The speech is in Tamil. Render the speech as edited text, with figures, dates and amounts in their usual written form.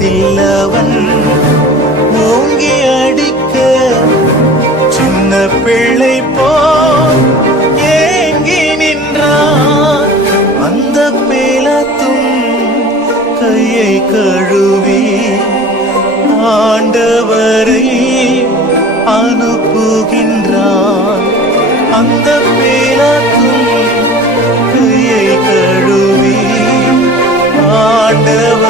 உள்ளத்தில் அவன் ஓங்கி அடிக்க சின்ன பிள்ளை போல் ஏங்கி நின்றான். அந்த பேலத்தும் கையை கழுவி ஆண்டவரை அனுப்புகின்றான். அந்த பேலத்தும் கையை கழுவி ஆண்டவர்